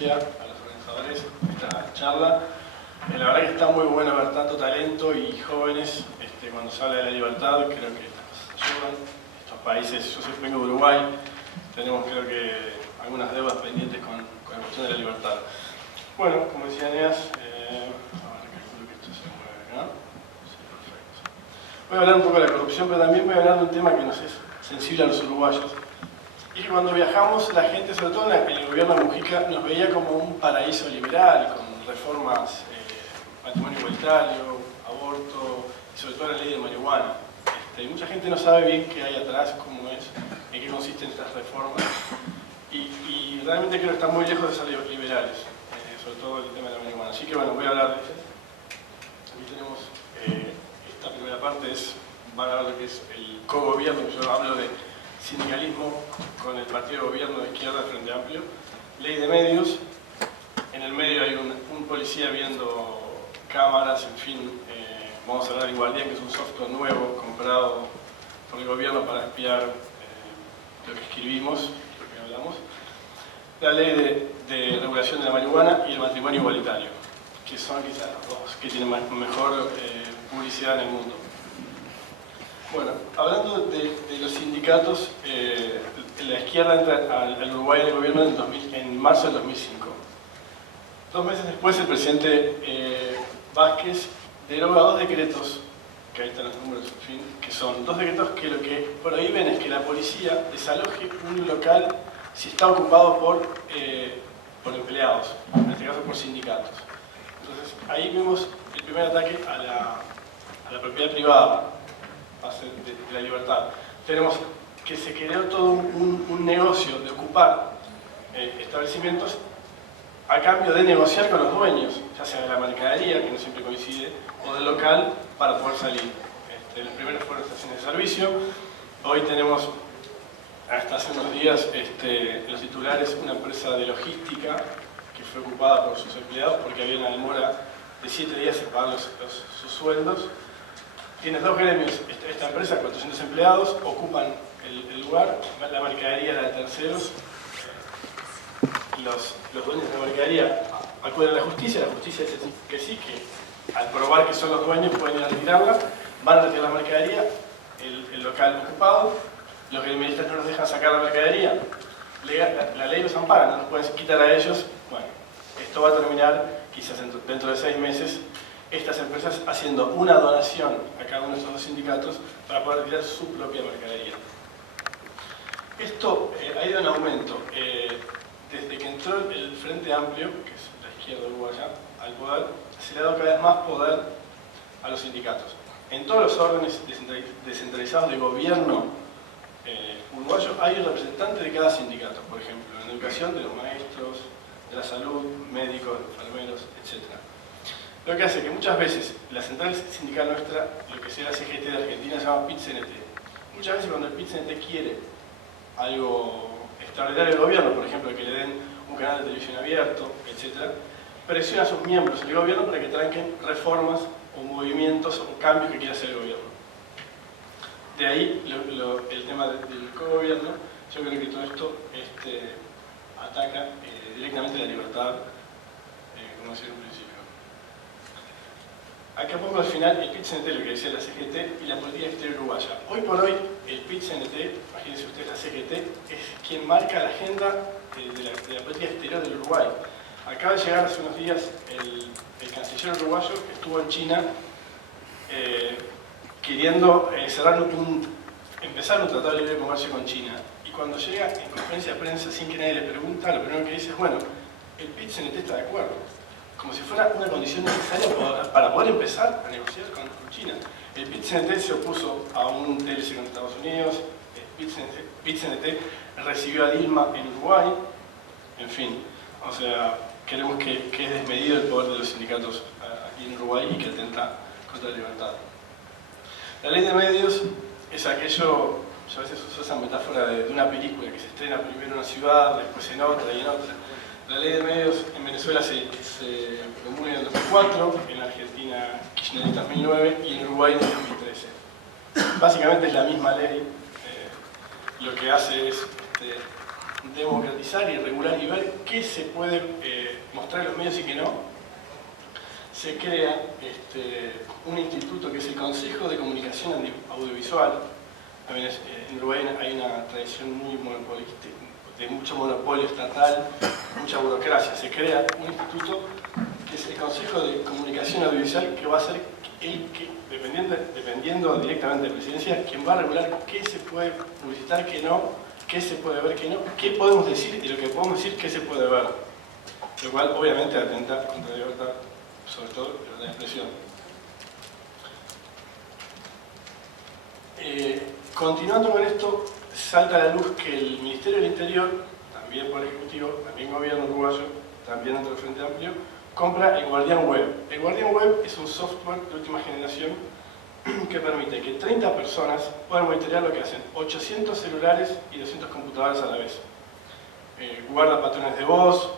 audiencia, a los organizadores de esta charla. La verdad que está muy bueno ver tanto talento y jóvenes cuando se habla de la libertad. Creo que nos ayudan estos países. Yo vengo de Uruguay, tenemos creo que algunas deudas pendientes con la cuestión de la libertad. Bueno, como decía Eneas, ahora calculo que esto se mueve acá. Sí, perfecto. Voy a hablar un poco de la corrupción, pero también voy a hablar de un tema que nos es sensible a los uruguayos. Y que cuando viajamos, la gente, sobre todo en el gobierno de Mujica, nos veía como un paraíso liberal, con reformas, matrimonio igualitario, aborto, y sobre todo la ley de marihuana. Y mucha gente no sabe bien qué hay atrás, cómo es, en qué consisten estas reformas. Y realmente creo que están muy lejos de ser liberales, sobre todo el tema de la marihuana. Así que bueno, voy a hablar de eso. Aquí tenemos esta primera parte, va a hablar lo que es el cogobierno. Yo hablo de sindicalismo con el partido de gobierno de izquierda, Frente Amplio. Ley de medios. En el medio hay un policía viendo cámaras, en fin. Vamos a hablar de Guardián, que es un software nuevo comprado por el gobierno para espiar lo que escribimos, lo que hablamos. La ley de regulación de la marihuana y el matrimonio igualitario, que son quizás los dos que tienen mejor publicidad en el mundo. Bueno, hablando de los sindicatos, la izquierda entra al Uruguay del gobierno en marzo del 2005. 2 meses después, el presidente Vázquez deroga 2 decretos, que ahí están los números, en fin, que son 2 decretos que lo que prohíben es que la policía desaloje un local si está ocupado por empleados, en este caso por sindicatos. Entonces, ahí vemos el primer ataque a la propiedad privada, de la libertad. Tenemos que se creó todo un negocio de ocupar establecimientos a cambio de negociar con los dueños, ya sea de la mercadería, que no siempre coincide, o del local para poder salir. Los primeros fueron estaciones de servicio. Hoy tenemos, hasta hace unos días, los titulares, una empresa de logística que fue ocupada por sus empleados porque había una demora de 7 días en pagar sus sueldos. Tiene 2 gremios, esta empresa, 400 empleados, ocupan el lugar, la mercadería era de terceros. Los dueños de la mercadería acuden a la justicia dice que sí, que al probar que son los dueños pueden ir a retirarla, van a retirar la mercadería, el local ocupado, los gremialistas no nos dejan sacar la mercadería, la ley los ampara, no nos pueden quitar a ellos. Bueno, esto va a terminar quizás dentro de 6 meses, estas empresas haciendo una donación a cada uno de estos 2 sindicatos para poder retirar su propia mercadería. Esto ha ido en aumento. Desde que entró el Frente Amplio, que es la izquierda uruguaya, al poder, se le ha dado cada vez más poder a los sindicatos. En todos los órdenes descentralizados de gobierno uruguayo hay un representante de cada sindicato. Por ejemplo, en educación, de los maestros, de la salud, médicos, enfermeros, etc. Lo que hace que muchas veces la central sindical nuestra, lo que sea la CGT de Argentina, se llama PIT-CNT. Muchas veces cuando el PIT-CNT quiere algo extraordinario del gobierno, por ejemplo, que le den un canal de televisión abierto, etc., presiona a sus miembros del gobierno para que tranquen reformas o movimientos o cambios que quiera hacer el gobierno. De ahí el tema del cogobierno. Yo creo que todo esto ataca directamente la libertad, como decía en un principio. Acá pongo al final el PIT-CNT, lo que decía la CGT, y la política exterior uruguaya. Hoy por hoy, el PIT-CNT, imagínense ustedes, la CGT, es quien marca la agenda de la política exterior del Uruguay. Acaba de llegar hace unos días el canciller uruguayo que estuvo en China queriendo empezar un tratado de libre comercio con China. Y cuando llega en conferencia de prensa sin que nadie le pregunta, lo primero que dice es, bueno, el PIT-CNT está de acuerdo. Como si fuera una condición necesaria para poder empezar a negociar con China. El PIT-CNT se opuso a un TLC con Estados Unidos, el PIT-CNT recibió a Dilma en Uruguay, en fin, o sea, creemos que es desmedido el poder de los sindicatos aquí en Uruguay y que atenta contra la libertad. La ley de medios es aquello, yo a veces uso esa metáfora de una película que se estrena primero en una ciudad, después en otra y en otra. La ley de medios en Venezuela se promulga en el 2004, en la Argentina kirchnerista en 2009 y en Uruguay en el 2013. Básicamente es la misma ley, lo que hace es democratizar y regular y ver qué se puede mostrar en los medios y qué no, se crea un instituto que es el Consejo de Comunicación Audiovisual. También en Uruguay hay una tradición muy monopolística, de mucho monopolio estatal, mucha burocracia. Se crea un instituto que es el Consejo de Comunicación Audiovisual, que va a ser el que, dependiendo directamente de la presidencia, quien va a regular qué se puede publicitar, qué no, qué se puede ver, qué no, qué podemos decir y lo que podemos decir, qué se puede ver. Lo cual obviamente atenta contra la libertad, sobre todo la libertad de expresión. Continuando con esto, salta a la luz que el Ministerio del Interior, también por Ejecutivo, también Gobierno uruguayo, también dentro del Frente Amplio, compra el Guardián Web. El Guardián Web es un software de última generación que permite que 30 personas puedan monitorear lo que hacen 800 celulares y 200 computadoras a la vez. Guarda patrones de voz,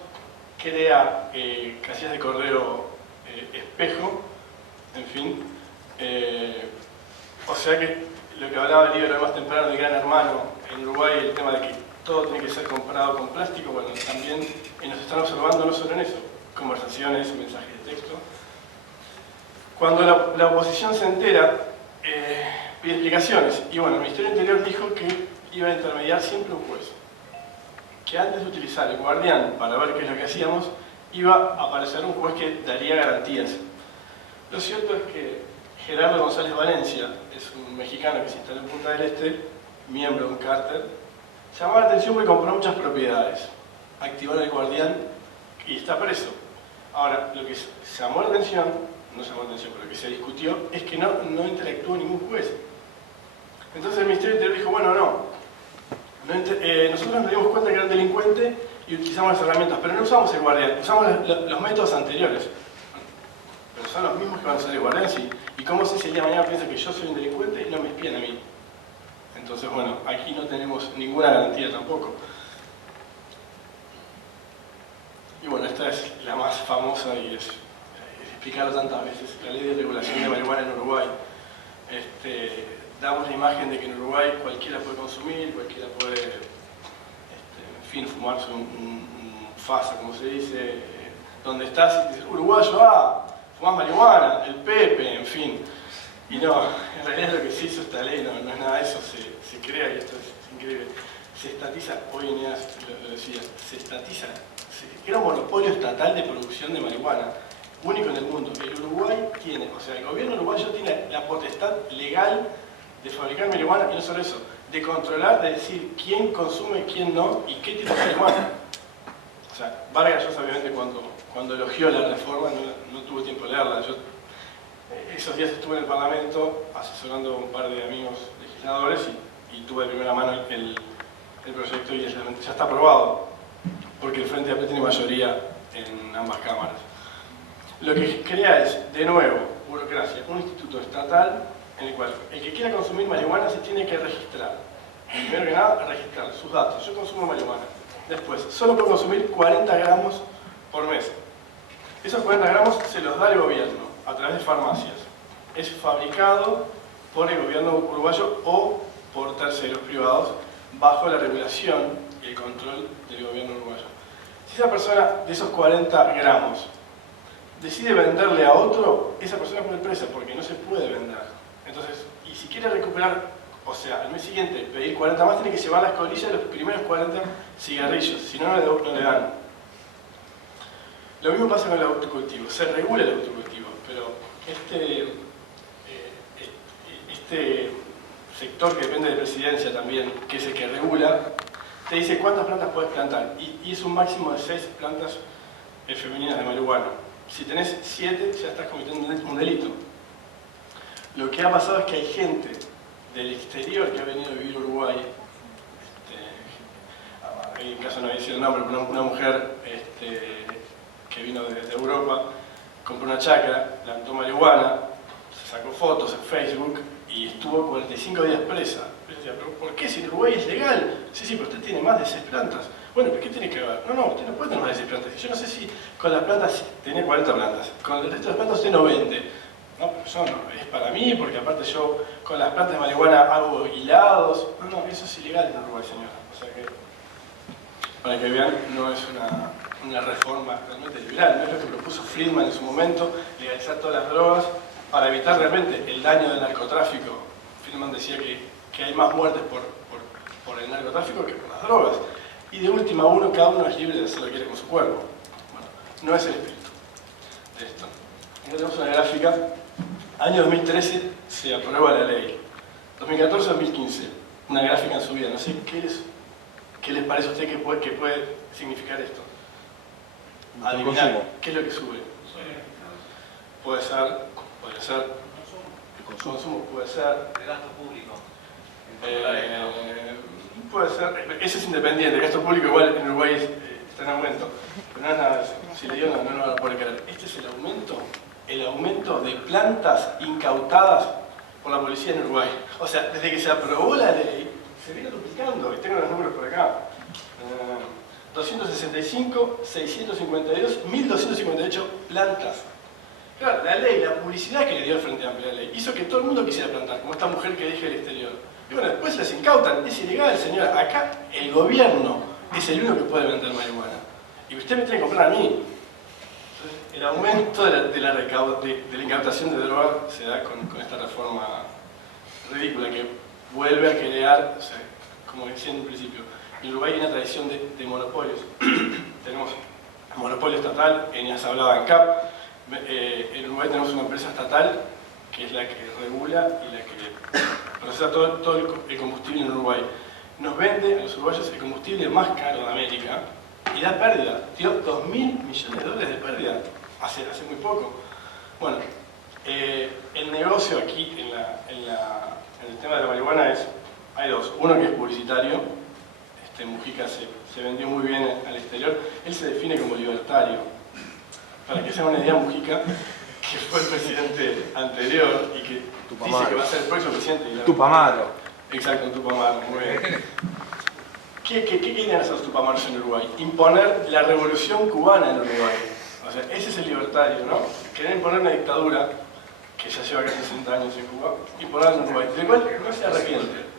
crea casillas de correo espejo, en fin. O sea que lo que hablaba el libro más temprano de Gran Hermano en Uruguay, el tema de que todo tiene que ser comprado con plástico, bueno, también nos están observando no solo en eso, conversaciones, mensajes de texto. Cuando la oposición se entera, pide explicaciones. Y bueno, el Ministerio del Interior dijo que iba a intermediar siempre un juez. Que antes de utilizar el Guardián para ver qué es lo que hacíamos, iba a aparecer un juez que daría garantías. Lo cierto es que Gerardo González Valencia es un mexicano que se instaló en Punta del Este, miembro de un cártel, llamó la atención porque compró muchas propiedades. Activaron el Guardián y está preso. Ahora, lo que llamó la atención, no llamó la atención, pero que se discutió, es que no interactuó ningún juez. Entonces el Ministerio del Interior dijo, bueno, nosotros nos dimos cuenta que era un delincuente y utilizamos las herramientas, pero no usamos el Guardián, usamos los métodos anteriores. Pero son los mismos que van a usar el Guardián, sí. ¿Y cómo sé si el día de mañana piensa que yo soy un delincuente y no me espían a mí? Entonces, bueno, aquí no tenemos ninguna garantía tampoco. Y bueno, esta es la más famosa y es explicarlo tantas veces, la ley de regulación de marihuana en Uruguay. Damos la imagen de que en Uruguay cualquiera puede consumir, cualquiera puede, en fin, fumarse un fasa, como se dice, donde estás y dices, uruguayo, fumás marihuana, el Pepe, en fin. Y no, en realidad lo que se hizo esta ley no es nada de eso, se crea, y esto es increíble, se estatiza, hoy en día lo decía, se estatiza, era un monopolio estatal de producción de marihuana, único en el mundo. El Uruguay tiene, o sea, el gobierno uruguayo tiene la potestad legal de fabricar marihuana, y no solo eso, de controlar, de decir quién consume, quién no, y qué tipo de marihuana. O sea, Vargas Llosa obviamente cuando elogió la reforma no tuvo tiempo de leerla. Yo esos días estuve en el Parlamento asesorando a un par de amigos legisladores y tuve de primera mano el proyecto y ya está aprobado, porque el Frente Amplio tiene mayoría en ambas cámaras. Lo que crea es, de nuevo, burocracia, un instituto estatal en el cual el que quiera consumir marihuana se tiene que registrar. Primero que nada, registrar sus datos. Yo consumo marihuana. Después, solo puedo consumir 40 gramos por mes. Esos 40 gramos se los da el gobierno a través de farmacias. Es fabricado por el gobierno uruguayo o por terceros privados bajo la regulación y el control del gobierno uruguayo. Si esa persona de esos 40 gramos decide venderle a otro, esa persona puede ir presa porque no se puede vender. Entonces, y si quiere recuperar, o sea, al mes siguiente pedir 40 más, tiene que llevar las colillas de los primeros 40 cigarrillos, si no, no le dan. Lo mismo pasa con el autocultivo, se regula el autocultivo, pero este sector que depende de presidencia también, que es el que regula, te dice cuántas plantas puedes plantar, y es un máximo de 6 plantas femeninas de marihuana. Si tenés 7, ya estás cometiendo un delito. Lo que ha pasado es que hay gente del exterior que ha venido a vivir a Uruguay, en caso no voy a decir el nombre, pero una mujer que vino desde Europa, compró una chacra, plantó marihuana, se sacó fotos en Facebook y estuvo 45 días presa. Yo decía, ¿pero por qué? Si en Uruguay es legal. Sí, pero usted tiene más de 6 plantas. Bueno, ¿pero qué tiene que ver? No, usted no puede tener más de 6 plantas. Yo no sé si con las plantas tiene 40 plantas, con el resto de las plantas usted no vende. No, pero eso no, es para mí, porque aparte yo con las plantas de marihuana hago hilados. No, eso es ilegal en Uruguay, señora. O sea que Para que vean, no es una reforma realmente liberal, no es lo que propuso Friedman en su momento, legalizar todas las drogas para evitar realmente el daño del narcotráfico. Friedman decía que hay más muertes por el narcotráfico que por las drogas. Y de última, cada uno es libre de hacer lo que quiere con su cuerpo. Bueno, no es el espíritu de esto. Acá tenemos una gráfica. Año 2013 se aprueba la ley. 2014-2015, una gráfica en su vida. No sé qué les parece a usted que puede significar esto. Adivinar qué es lo que sube. Puede ser el consumo, puede ser el gasto público. Puede ser, ese es independiente, el gasto público igual en Uruguay está en aumento, pero no es nada de eso. Si le digo no lo van a poder creer. Este es el aumento de plantas incautadas por la policía en Uruguay. O sea, desde que se aprobó la ley, se viene duplicando, y tengo los números por acá. 265, 652, 1258 plantas. Claro, la ley, la publicidad que le dio el Frente Amplio a la ley, hizo que todo el mundo quisiera plantar, como esta mujer que dije del exterior. Y bueno, después las incautan, es ilegal, señora. Acá el gobierno es el único que puede vender marihuana. Y usted me tiene que comprar a mí. Entonces, el aumento de la incautación de droga se da con esta reforma ridícula que vuelve a crear, o sea, como decía en un principio, en Uruguay hay una tradición de monopolios. Tenemos monopolio estatal, ya se hablaba en CAP. En Uruguay tenemos una empresa estatal que es la que regula y la que procesa todo el combustible en Uruguay. Nos vende a los uruguayos el combustible más caro de América y da pérdida. Dio $2.000 millones de pérdida hace muy poco. Bueno, el negocio aquí en el tema de la marihuana hay dos. Uno que es publicitario. Mujica se vendió muy bien al exterior. Él se define como libertario. Para que se hagan una idea, Mujica, que fue el presidente anterior y que dice que va a ser el próximo presidente. Tupamaro. Exacto, un Tupamaro, muy bien. ¿Qué quieren hacer los Tupamaros en Uruguay? Imponer la revolución cubana en Uruguay. O sea, ese es el libertario, ¿no? Quieren imponer una dictadura que ya lleva casi 60 años en Cuba, imponerla en Uruguay, de cual no se arrepiente.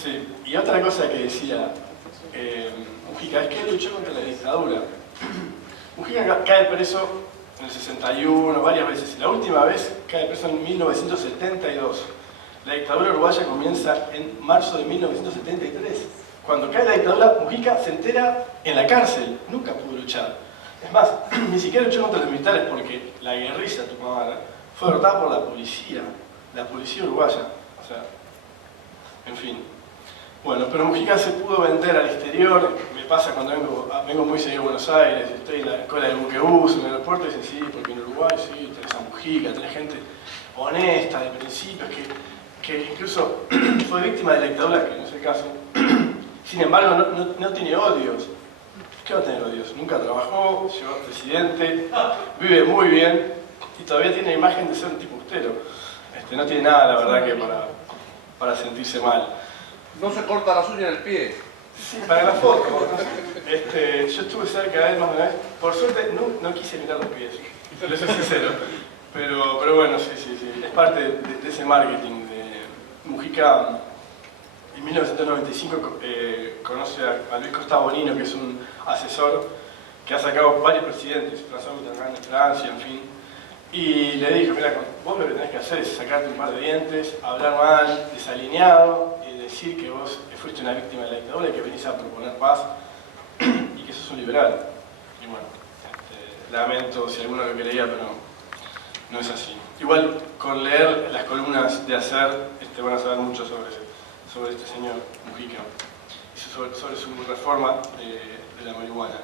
Sí, y otra cosa que decía Mujica es que él luchó contra la dictadura. Mujica cae preso en el 61, varias veces. La última vez cae preso en 1972. La dictadura uruguaya comienza en marzo de 1973. Cuando cae la dictadura, Mujica se entera en la cárcel. Nunca pudo luchar. Es más, ni siquiera luchó contra los militares porque la guerrilla tupamara fue derrotada por la policía uruguaya. O sea, en fin. Bueno, pero Mujica se pudo vender al exterior. Me pasa cuando vengo muy seguido a Buenos Aires, estoy en la cola del buquebús, en el aeropuerto, y dicen, sí, porque en Uruguay sí, tenés a Mujica, tenés gente honesta, de principios, que incluso fue víctima de la dictadura, que no es el caso. Sin embargo, no tiene odios. ¿Qué va a tener odios? Nunca trabajó, llegó a presidente, vive muy bien y todavía tiene la imagen de ser un tipo austero. No tiene nada, la verdad, que para sentirse mal. No se corta las uñas en el pie. Sí, para la foto. Yo estuve cerca de él más de una vez. Por suerte no quise mirar los pies, le soy sincero. Pero bueno, sí. Es parte de ese marketing de Mujica. En 1995 conoce a Luis Costa Bonino, que es un asesor que ha sacado varios presidentes, François Mitterrand en Francia, en fin. Y le dijo, mira, vos lo que tenés que hacer es sacarte un par de dientes, hablar mal, desalineado, y decir que vos fuiste una víctima de la dictadura y que venís a proponer paz y que sos un liberal. Y bueno, lamento si alguno lo creía, pero no es así. Igual, con leer las columnas de Hacer, van a saber mucho sobre este señor Mujica y sobre su reforma de la marihuana.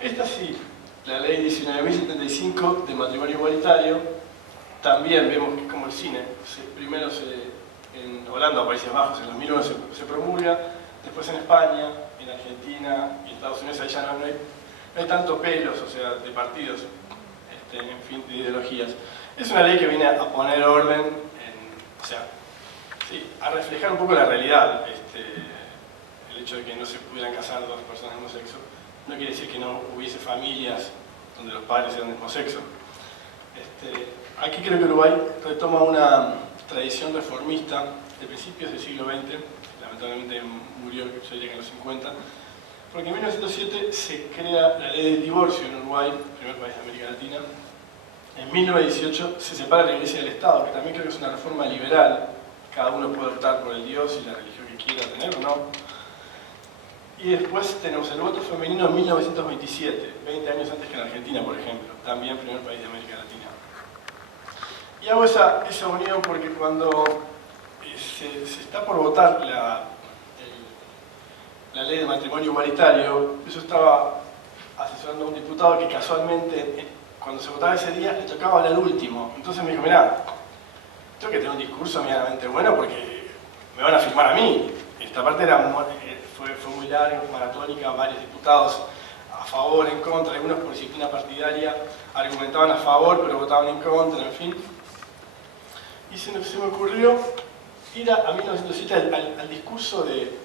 Esta sí. La ley 19.075 de matrimonio igualitario, también vemos que es como el cine. Primero en Holanda o Países Bajos en 2001 se promulga, después en España, en Argentina y en Estados Unidos ahí ya no hay tanto pelos, o sea, de partidos, en fin, de ideologías. Es una ley que viene a poner orden, o sea, sí, a reflejar un poco la realidad. El hecho de que no se pudieran casar dos personas del mismo sexo no quiere decir que no hubiese familias donde los padres eran del mismo sexo. Aquí creo que Uruguay retoma tradición reformista de principios del siglo XX, lamentablemente murió, yo diría que en los 50, porque en 1907 se crea la ley del divorcio en Uruguay, el primer país de América Latina. En 1918 se separa la Iglesia del Estado, que también creo que es una reforma liberal. Cada uno puede optar por el Dios y la religión que quiera tener o no. Y después tenemos el voto femenino en 1927, 20 años antes que en Argentina, por ejemplo, también primer país de América Latina. Y hago esa unión porque cuando se está por votar la ley de matrimonio igualitario, yo estaba asesorando a un diputado que casualmente, cuando se votaba ese día, le tocaba hablar último. Entonces me dijo, mirá, tengo que tener un discurso medianamente bueno porque me van a firmar a mí. Esta parte fue muy larga, maratónica, varios diputados a favor, en contra, algunos por disciplina partidaria argumentaban a favor pero votaban en contra, en fin. Y se me ocurrió ir a 1907 al discurso de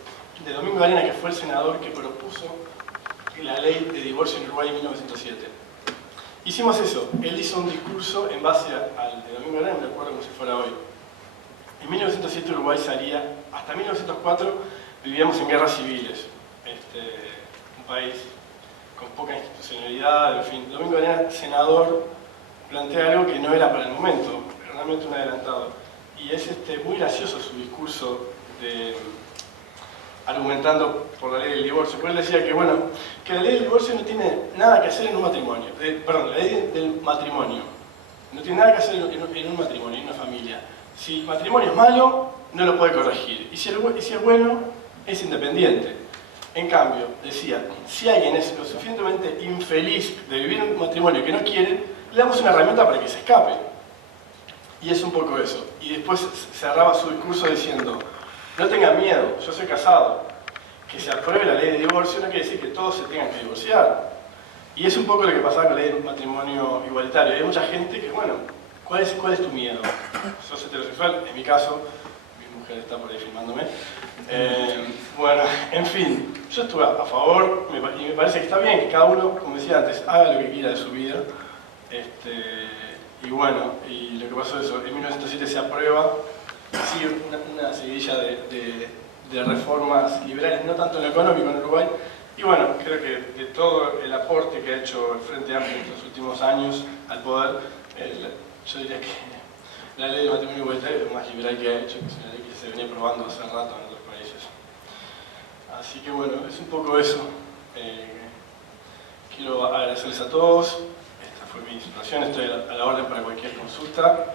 Domingo Arena, que fue el senador que propuso la ley de divorcio en Uruguay en 1907. Hicimos eso, él hizo un discurso en base al de Domingo Arena, me acuerdo como si fuera hoy. En 1907 Uruguay salía, hasta 1904 vivíamos en guerras civiles, un país con poca institucionalidad, en fin. Domingo Arena, senador, plantea algo que no era para el momento, realmente un adelantado. Y es muy gracioso su discurso argumentando por la ley del divorcio. Porque él decía que, bueno, que la ley del divorcio no tiene nada que hacer en un matrimonio. Perdón, la ley del matrimonio no tiene nada que hacer en un matrimonio, en una familia. Si el matrimonio es malo, no lo puede corregir. Y si es bueno, es independiente. En cambio, decía, si alguien es lo suficientemente infeliz de vivir en un matrimonio que no quiere, le damos una herramienta para que se escape. Y es un poco eso. Y después cerraba su discurso diciendo, no tengan miedo, yo soy casado. Que se apruebe la ley de divorcio no quiere decir que todos se tengan que divorciar. Y es un poco lo que pasaba con la ley de matrimonio igualitario. Hay mucha gente que, bueno, ¿cuál es tu miedo? ¿Sos heterosexual? En mi caso, mi mujer está por ahí filmándome. Bueno, en fin, yo estuve a favor y me parece que está bien que cada uno, como decía antes, haga lo que quiera de su vida. Y bueno, y lo que pasó es eso, en 1907 se aprueba, sigue una seguidilla de reformas liberales, no tanto en lo económico en Uruguay. Y bueno, creo que de todo el aporte que ha hecho el Frente Amplio en los últimos años al poder, yo diría que la ley de matrimonio igualitario es lo más liberal que ha hecho, que es una ley que se venía probando hace rato en otros países. Así que bueno, es un poco eso. Quiero agradecerles a todos. Esta fue mi situación, estoy a la orden para cualquier consulta.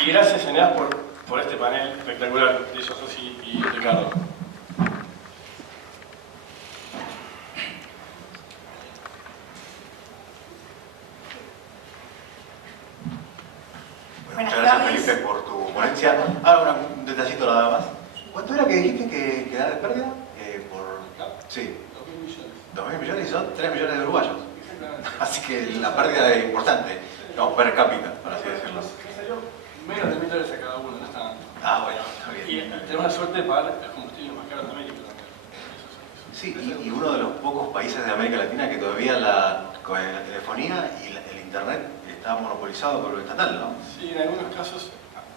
Y gracias, Eneas, por este panel espectacular de Sosi y Ricardo. Muchas gracias, Felipe, por tu ponencia. Ahora un detallito nada más. ¿Cuánto era que dijiste que da de pérdida? Sí. 2.000 millones y son 3 millones de uruguayos. Así que la pérdida es importante. No, per cápita, por así decirlo. Menos de $1.000 a cada uno, no está tanto. Ah, bueno, está bien. Y tenemos la suerte de pagar los combustibles más caros de América también. Sí, y uno de los pocos países de América Latina que todavía la telefonía y el internet está monopolizado por lo estatal, ¿no? Sí, en algunos casos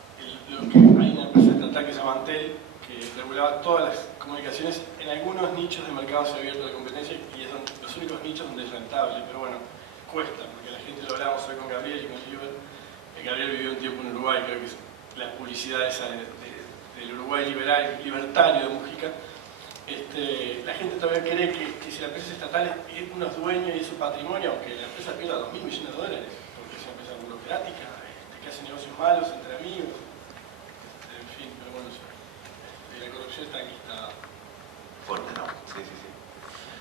hay una empresa estatal que se llama Antel, que regulaba todas las comunicaciones. En algunos nichos de mercado se ha abierto la competencia y son los únicos nichos donde es rentable, pero bueno, cuesta, porque la gente lo hablábamos hoy con Gabriel y con Liber. Gabriel vivió un tiempo en Uruguay, creo que es la publicidad esa del Uruguay libertario de Mujica. La gente todavía cree que si la empresa estatal es unos dueños y es su patrimonio, aunque la empresa pierda $2.000 millones, porque es una empresa burocrática, que hace negocios malos entre amigos, en fin, pero bueno, la corrupción está aquí, está fuerte, ¿no? Sí, sí, sí.